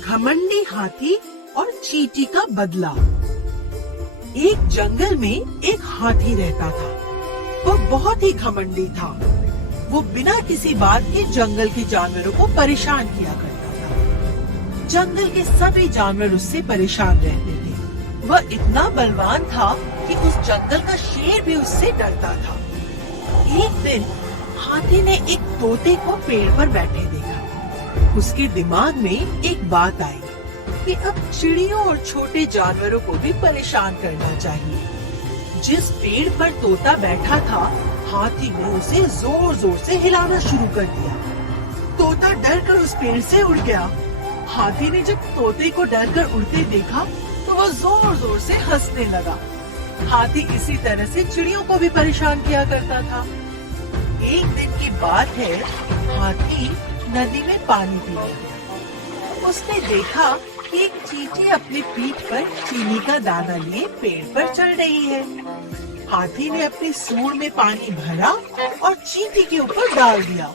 घमंडी हाथी और चींटी का बदला। एक जंगल में एक हाथी रहता था। वह बहुत ही घमंडी था। वो बिना किसी बात के जंगल के जानवरों को परेशान किया करता था। जंगल के सभी जानवर उससे परेशान रहते थे। वह इतना बलवान था कि उस जंगल का शेर भी उससे डरता था। एक दिन हाथी ने एक तोते को पेड़ पर बैठे देखा। उसके दिमाग में एक बात आई कि अब चिड़ियों और छोटे जानवरों को भी परेशान करना चाहिए। जिस पेड़ पर तोता बैठा था, हाथी ने उसे जोर जोर से हिलाना शुरू कर दिया। तोता डरकर उस पेड़ से उड़ गया। हाथी ने जब तोते को डरकर उड़ते देखा तो वह जोर जोर से हंसने लगा। हाथी इसी तरह से चिड़ियों को भी परेशान किया करता था। एक दिन की बात है, हाथी नदी में पानी पीने गया। उसने देखा कि एक चींटी अपनी पीठ पर चीनी का दाना लिए पेड़ पर चढ़ रही है। हाथी ने अपनी सूंड में पानी भरा और चींटी के ऊपर डाल दिया।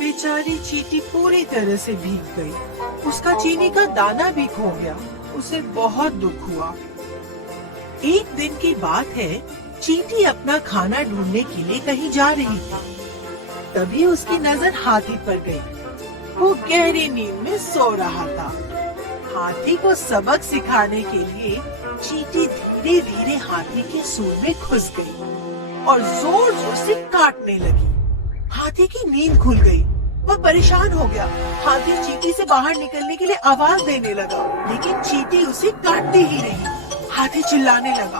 बेचारी चींटी पूरी तरह से भीग गई। उसका चीनी का दाना भी खो गया। उसे बहुत दुख हुआ। एक दिन की बात है, चींटी अपना खाना ढूंढने के लिए कहीं जा रही थी। तभी उसकी नजर हाथी पर गई। वो गहरी नींद में सो रहा था। हाथी को सबक सिखाने के लिए चींटी धीरे धीरे हाथी के सूंड में घुस गई और जोर जोर से काटने लगी। हाथी की नींद खुल गई। वह परेशान हो गया। हाथी चींटी से बाहर निकलने के लिए आवाज देने लगा, लेकिन चींटी उसे काटती ही रही। हाथी चिल्लाने लगा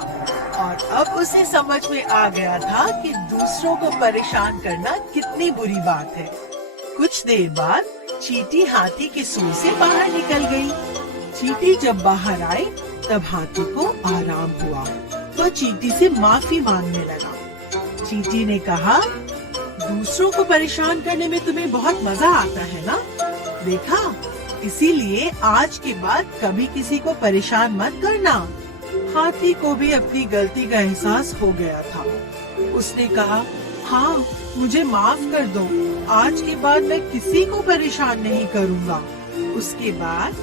और अब उसे समझ में आ गया था कि दूसरों को परेशान करना कितनी बुरी बात है। कुछ देर बाद चींटी हाथी के सूंड से बाहर निकल गई। चींटी जब बाहर आई तब हाथी को आराम हुआ। वह चींटी से माफी मांगने लगा। चींटी ने कहा, दूसरों को परेशान करने में तुम्हें बहुत मजा आता है ना? देखा, इसीलिए आज के बाद कभी किसी को परेशान मत करना। हाथी को भी अपनी गलती का एहसास हो गया था। उसने कहा, हाँ, मुझे माफ कर दो। आज के बाद मैं किसी को परेशान नहीं करूँगा। उसके बाद